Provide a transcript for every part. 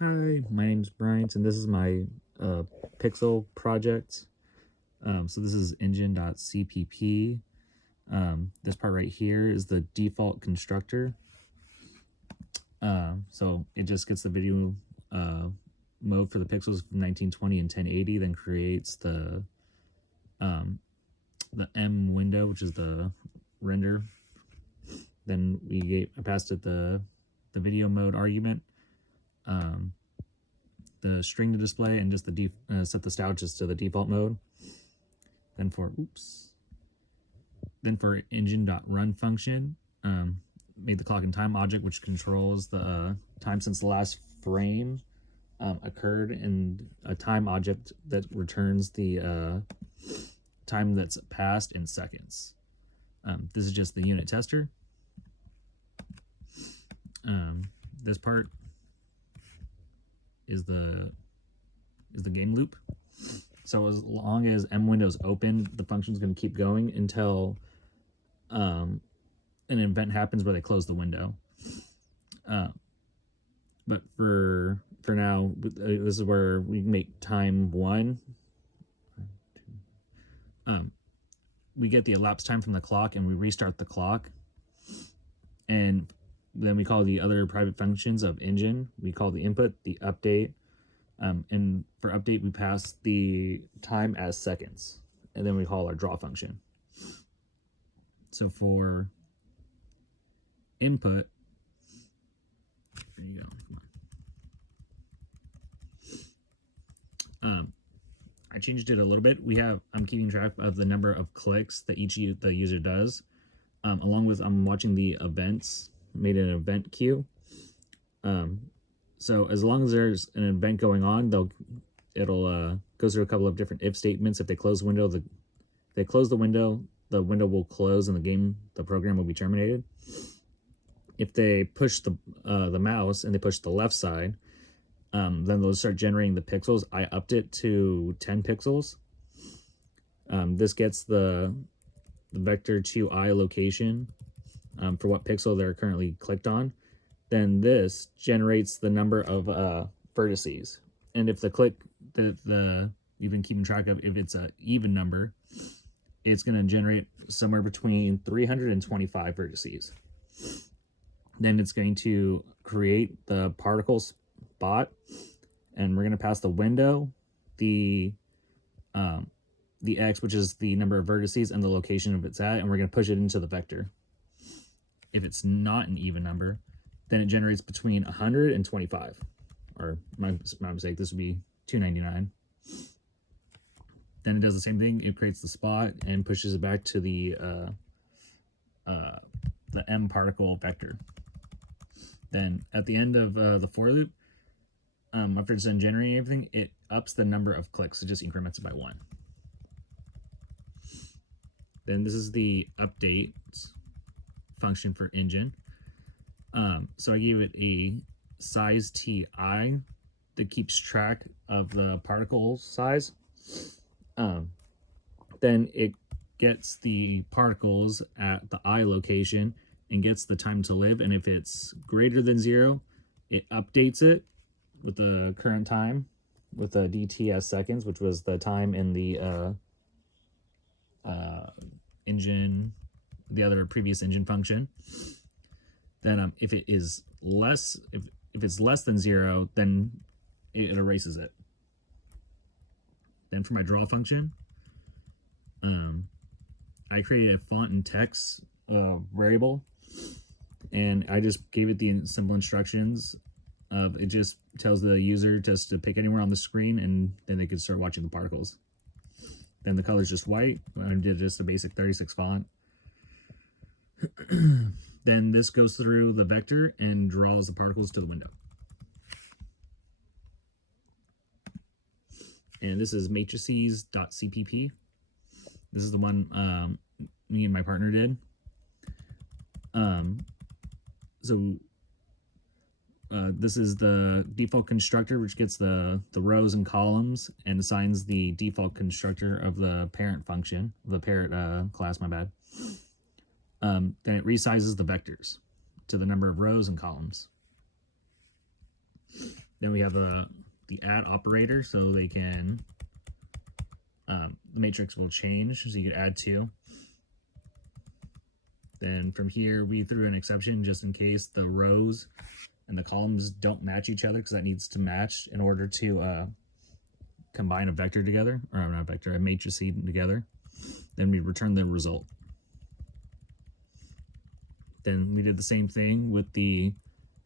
Hi, my name's Bryant, and this is my Pixel project. So this is engine.cpp. This part right here is the default constructor. So it just gets the video mode for the pixels from 1920 and 1080, then creates the M window, which is the render. Then I passed it the video mode argument. The string to display, and just set the style just to the default mode. Then for engine.run function, made the clock and time object, which controls the time since the last frame occurred, and a time object that returns the time that's passed in seconds. This is just the unit tester. This part is the game loop. So as long as M window's open, the function's going to keep going until an event happens where they close the window. But for now, this is where we make time 1. We get the elapsed time from the clock, and we restart the clock. And then we call the other private functions of engine. We call the input the update. And for update, we pass the time as seconds, and then we call our draw function. So for input, there you go. I changed it a little bit. I'm keeping track of the number of clicks that the user does, along with I'm watching the events. Made an event queue. So as long as there's an event going on, it'll go through a couple of different if statements. If they close the window, the window will close, and the program will be terminated. If they push the mouse and they push the left side, then they'll start generating the pixels. I upped it to 10 pixels. This gets the vector to I location for what pixel they're currently clicked on. Then this generates the number of vertices. And if you've been keeping track of, if it's an even number, it's going to generate somewhere between 325 vertices. Then it's going to create the particle spot, and we're going to pass the window, the x, which is the number of vertices, and the location of it's at, and we're going to push it into the vector. If it's not an even number, then it generates between 100 and 25. Or my mistake, this would be 299. Then it does the same thing. It creates the spot and pushes it back to the M particle vector. Then at the end of the for loop, after it's done generating everything, it ups the number of clicks. It just increments it by 1. Then this is the update function for engine. So I gave it a size ti that keeps track of the particle size. Then it gets the particles at the I location and gets the time to live. And if it's greater than 0, it updates it with the current time with the DTS seconds, which was the time in the engine, the other previous engine function. Then if it's less than 0, then it erases it. Then for my draw function, I created a font and text variable, and I just gave it the simple instructions of it just tells the user just to pick anywhere on the screen, and then they could start watching the particles. Then the color is just white. I did just a basic 36 font. Then this goes through the vector and draws the particles to the window. And this is matrices.cpp. This is the one me and my partner did. This is the default constructor, which gets the rows and columns and assigns the default constructor of the parent function, the parent class, my bad. Then it resizes the vectors to the number of rows and columns. Then we have the add operator, so they can the matrix will change, so you could add 2. Then from here, we threw an exception just in case the rows and the columns don't match each other, because that needs to match in order to combine a vector together, or not a vector, a matrix together. Then we return the result. Then we did the same thing with the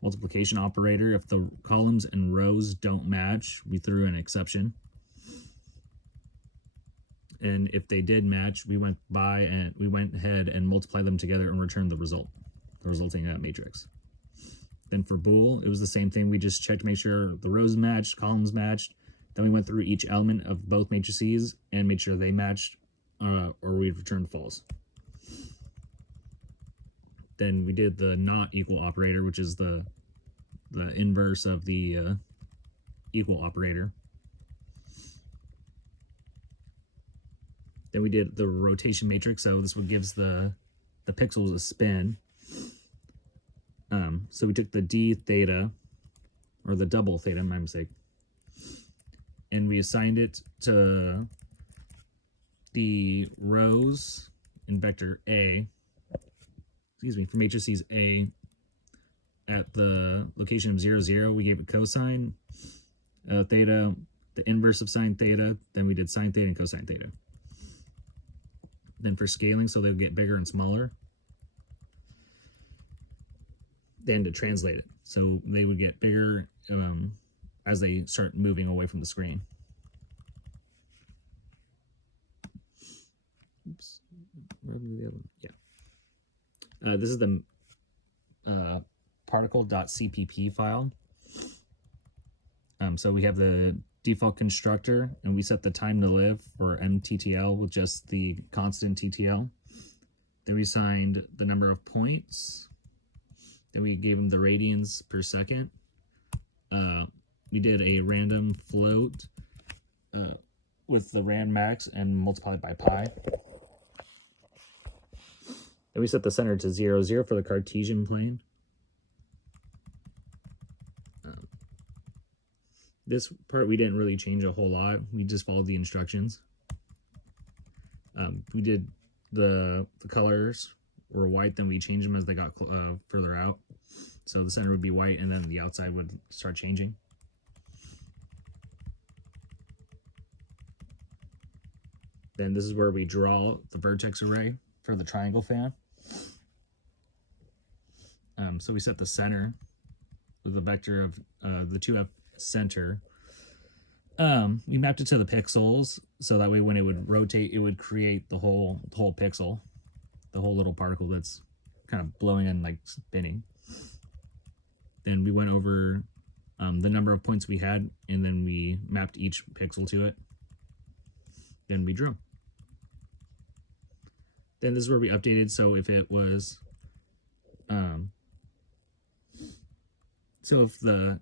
multiplication operator. If the columns and rows don't match, we threw an exception. And if they did match, we went ahead and multiplied them together and returned the result, the resulting matrix. Then for bool, it was the same thing. We just checked to make sure the rows matched, columns matched. Then we went through each element of both matrices and made sure they matched, or we returned false. Then we did the not equal operator, which is the inverse of the equal operator. Then we did the rotation matrix, so this one gives the pixels a spin. So we took the d theta, or the double theta, my mistake, and we assigned it to the rows in vector A, for matrices A at the location of 0, 0, we gave it cosine theta, the inverse of sine theta, then we did sine theta and cosine theta. Then for scaling, so they'll get bigger and smaller, then to translate it, so they would get bigger as they start moving away from the screen. Oops. Yeah. This is the particle.cpp file. So we have the default constructor, and we set the time to live for mttl with just the constant ttl. Then we assigned the number of points. Then we gave them the radians per second. We did a random float with the rand max and multiplied by pi. Then we set the center to 0, 0 for the Cartesian plane. This part we didn't really change a whole lot. We just followed the instructions. We did the colors were white, then we changed them as they got further out. So the center would be white, and then the outside would start changing. Then this is where we draw the vertex array for the triangle fan. So we set the center with the vector of the 2f center. We mapped it to the pixels, so that way when it would rotate, it would create the whole pixel, the whole little particle that's kind of blowing and like spinning. Then we went over the number of points we had, and then we mapped each pixel to it. Then we drew. Then this is where we updated, so if it was so if the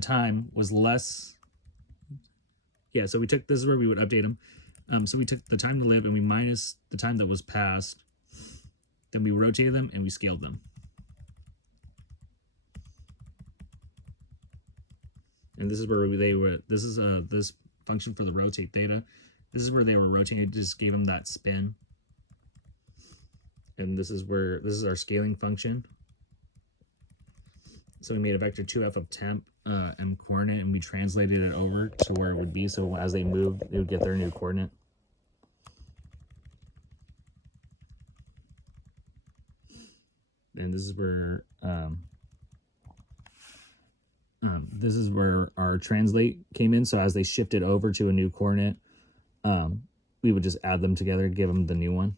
time was less, so we took, this is where we would update them. So we took the time to live and we minus the time that was passed, then we rotated them and we scaled them. And this is where they were, this is this function for the rotate theta. This is where they were rotating, it just gave them that spin. And this is our scaling function. So we made a vector 2f of temp m coordinate, and we translated it over to where it would be, so as they moved, they would get their new coordinate. And this is where our translate came in. So as they shifted over to a new coordinate, we would just add them together, give them the new one,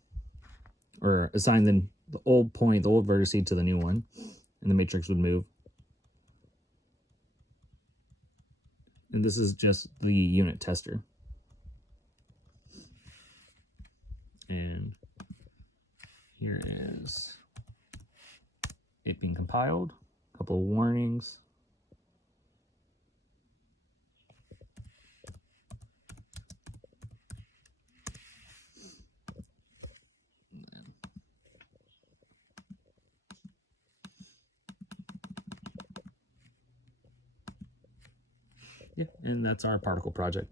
or assign them the old point, the old vertex to the new one, and the matrix would move. And this is just the unit tester. And here is it being compiled, a couple of warnings. Yeah, and that's our particle project.